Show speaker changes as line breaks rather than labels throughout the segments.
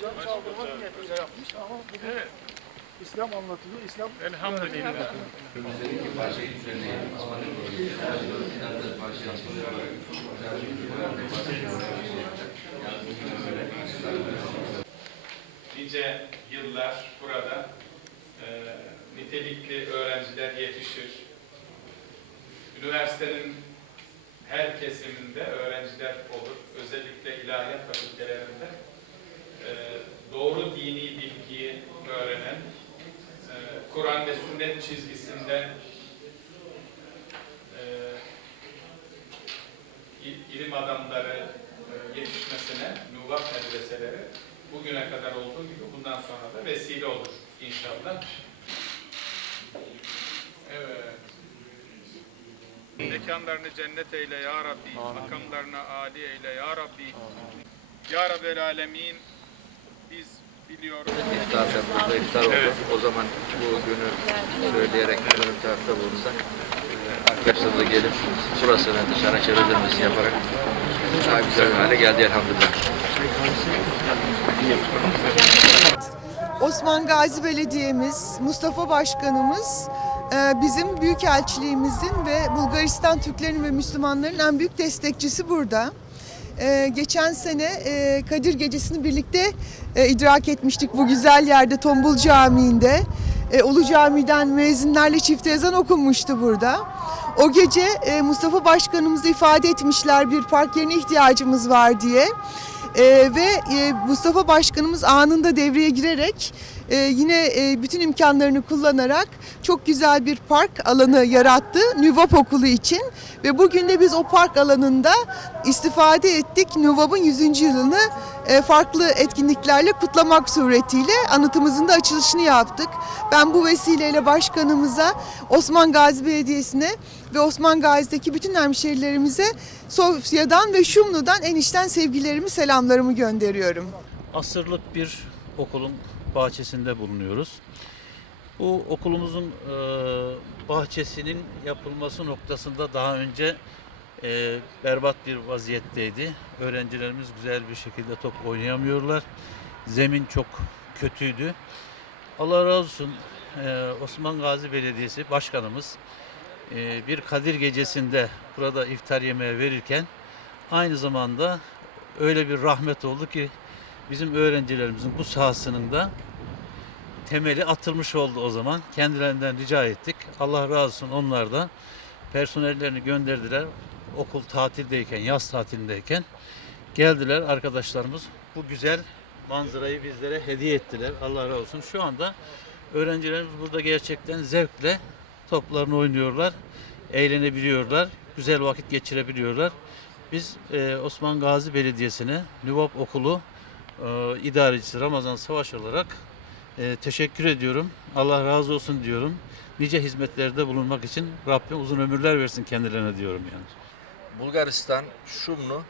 çaldırmak niyetiyle yapmış ama bugün
Evet.
İslam anlatılıyor. İslam
Elhamdülillah.
nice yıllar burada e, nitelikli öğrenciler yetişir. Üniversitenin her kesiminde öğrenciler olur. Özellikle ilahiyat fakültelerinde e, doğru dini bilgiyi öğrenen, e, Kur'an ve sünnet çizgisinde e, il- ilim adamları e, yetişmesine nuvak medreseleri bugüne kadar olduğu gibi bundan sonra da vesile olur inşallah. Evet. Mekanlarını cennet eyle ya Rabbi, makamlarını âli eyle ya Rabbi. Ya Rabbel Alemin, biz biliyoruz.
İftarda burada iftar oldu. O zaman bu günü söyleyerek bir tarafta bulunsak e, arkadaşlar da gelip burasını dışarı çevirmesi yaparak daha güzel hale geldi elhamdülillah.
Osman Gazi Belediye'miz, Mustafa Başkanımız e, bizim Büyükelçiliğimizin ve Bulgaristan Türklerinin ve Müslümanların en büyük destekçisi burada. E, Geçen sene e, Kadir Gecesi'ni birlikte e, idrak etmiştik bu güzel yerde Tombul Camii'nde. E, Ulu Cami'den müezzinlerle çift ezan okunmuştu burada. O gece e, Mustafa Başkanımız ifade etmişler bir park yerine ihtiyacımız var diye. Ee, ve e, Mustafa Başkanımız anında devreye girerek e, yine e, bütün imkanlarını kullanarak çok güzel bir park alanı yarattı Nüvap Okulu için ve bugün de biz o park alanında istifade ettik. Nüvap'ın 100. yılını e, farklı etkinliklerle kutlamak suretiyle anıtımızın da açılışını yaptık. Ben bu vesileyle başkanımıza, Osman Gazi Belediyesi'ne ve Osman Gazi'deki bütün hemşehrilerimize Sofya'dan ve Şumlu'dan en içten sevgilerimi, selamlarımı gönderiyorum.
asırlık bir okulun bahçesinde bulunuyoruz. Bu okulumuzun e, bahçesinin yapılması noktasında daha önce e, berbat bir vaziyetteydi. Öğrencilerimiz güzel bir şekilde top oynayamıyorlar. Zemin çok kötüydü. Allah razı olsun e, Osman Gazi Belediyesi Başkanımız e, bir Kadir Gecesi'nde burada iftar yemeği verirken aynı zamanda öyle bir rahmet oldu ki bizim öğrencilerimizin bu sahasının da temeli atılmış oldu o zaman. Kendilerinden rica ettik. Allah razı olsun onlar da personellerini gönderdiler. Okul tatildeyken, yaz tatilindeyken geldiler arkadaşlarımız. Bu güzel manzarayı bizlere hediye ettiler. Allah razı olsun. Şu anda öğrencilerimiz burada gerçekten zevkle toplarını oynuyorlar. Eğlenebiliyorlar. Güzel vakit geçirebiliyorlar. Biz e, Osman Gazi Belediyesi'ne Nüvap Okulu e, idarecisi Ramazan Savaş olarak e, teşekkür ediyorum. Allah razı olsun diyorum. Nice hizmetlerde bulunmak için Rabbim uzun ömürler versin kendilerine diyorum yani.
Bulgaristan Şumlu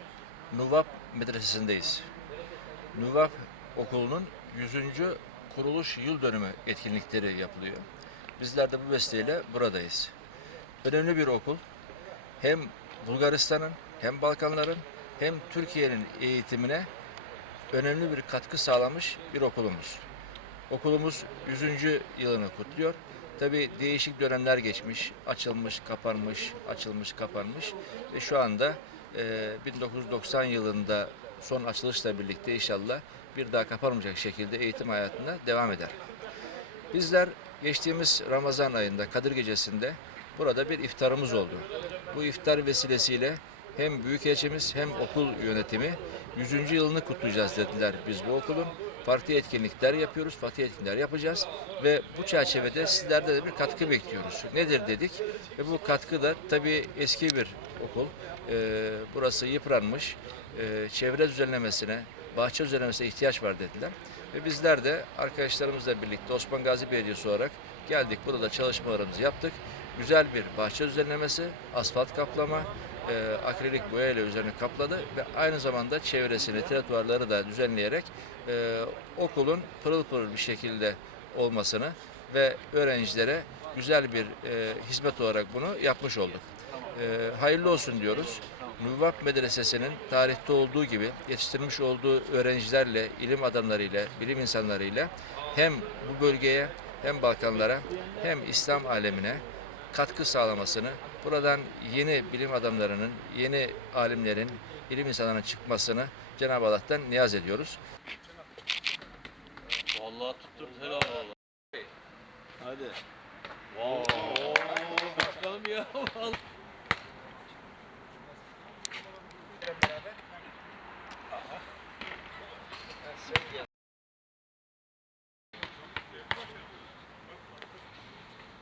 Nuvap Medresesi'ndeyiz. Nuvap Okulu'nun 100. kuruluş yıl dönümü etkinlikleri yapılıyor. Bizler de bu vesileyle buradayız. Önemli bir okul. Hem Bulgaristan'ın hem Balkanların hem Türkiye'nin eğitimine önemli bir katkı sağlamış bir okulumuz. Okulumuz 100. yılını kutluyor. Tabii değişik dönemler geçmiş, açılmış, kapanmış, açılmış, kapanmış ve şu anda e, 1990 yılında son açılışla birlikte inşallah bir daha kapanmayacak şekilde eğitim hayatına devam eder. Bizler geçtiğimiz Ramazan ayında Kadir Gecesi'nde burada bir iftarımız oldu. Bu iftar vesilesiyle hem Büyükelçimiz hem okul yönetimi 100. yılını kutlayacağız dediler biz bu okulun. Farklı etkinlikler yapıyoruz, farklı etkinlikler yapacağız ve bu çerçevede sizlerde de bir katkı bekliyoruz. Nedir dedik ve bu katkı da tabii eski bir okul. Ee, burası yıpranmış, Ee, çevre düzenlemesine, bahçe düzenlemesine ihtiyaç var dediler. Ve bizler de arkadaşlarımızla birlikte Osman Gazi Belediyesi olarak geldik. Burada da çalışmalarımızı yaptık. Güzel bir bahçe düzenlemesi, asfalt kaplama, e, akrilik boya ile üzerine kapladı ve aynı zamanda çevresini, trotuarları da düzenleyerek e, okulun pırıl pırıl bir şekilde olmasını ve öğrencilere güzel bir e, hizmet olarak bunu yapmış olduk. E, hayırlı olsun diyoruz. Nuvap Medresesi'nin tarihte olduğu gibi yetiştirmiş olduğu öğrencilerle, ilim adamlarıyla, bilim insanlarıyla hem bu bölgeye hem Balkanlara hem İslam alemine katkı sağlamasını, buradan yeni bilim adamlarının, yeni alimlerin, ilim insanlarının çıkmasını Cenab-ı Allah'tan niyaz ediyoruz.
Vallahi tuttum helal vallahi.
Hadi.
Başkanım ya vallahi.